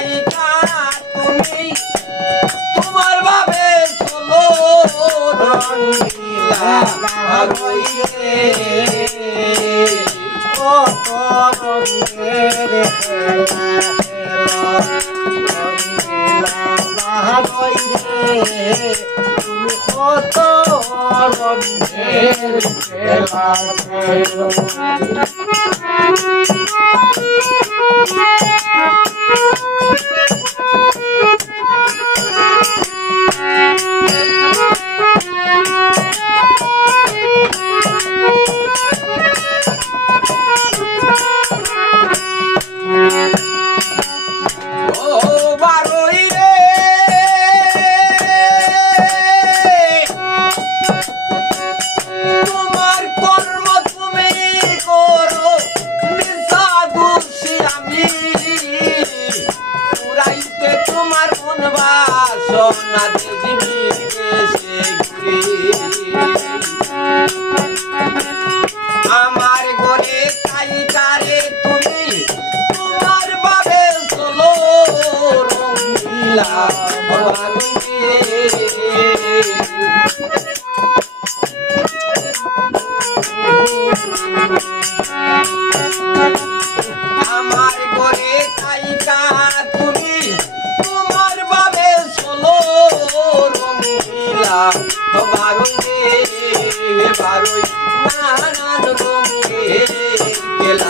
নায়িকা তুমি তোমার বাবে চলো কত রঙের তুমি কত রঙের খেলা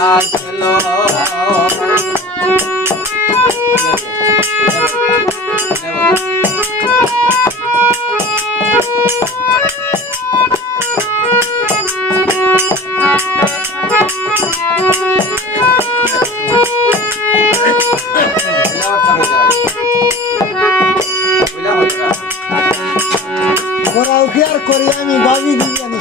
লাগল করাও কি আর আমি? বাবি দিবি আমি।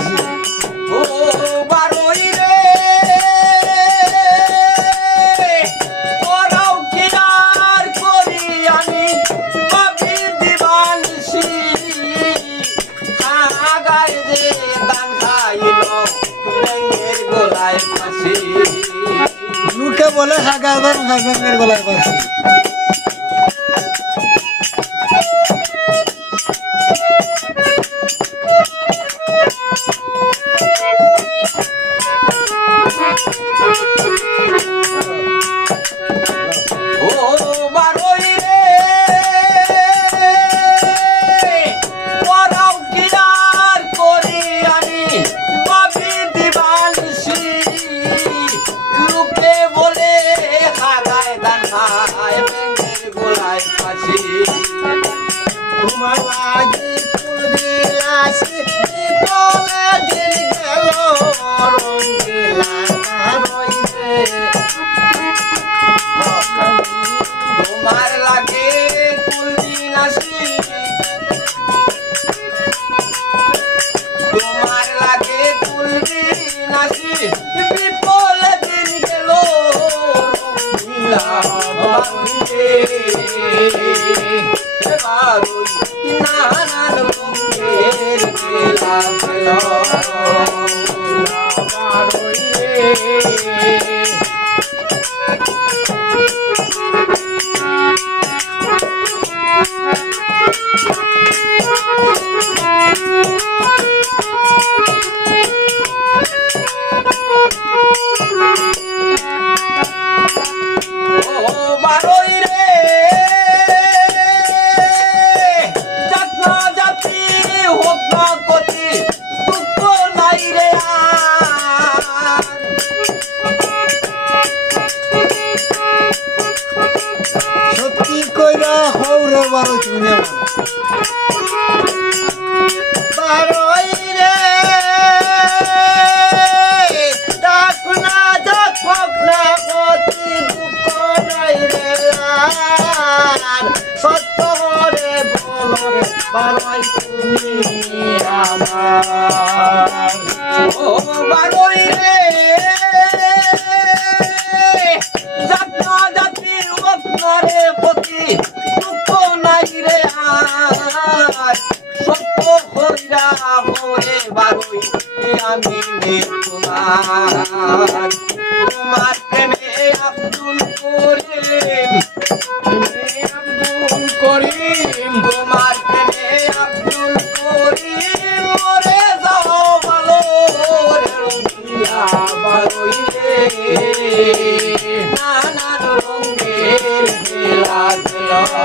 লোকে বলে সাগা এবার সাগা গলায় পাচ্ছি হায় গোলায় ফাঁসি তোমার আজি ফুল দিলাসি বাউরে বাউই নানান মুখের খেলা খেলা বারো রে ডাকুনা দেখনা অতি দুঃখ নাই রে বল রে তুমি আমার। ও বারো কইরা হয়ে বারুই, আমি তোমার তোমার প্রেমে আব্দুল করিম আব্দুল করিম। তোমার প্রেমে আব্দুল করিম মরে যাও ভালো রঙের খেলা খেলা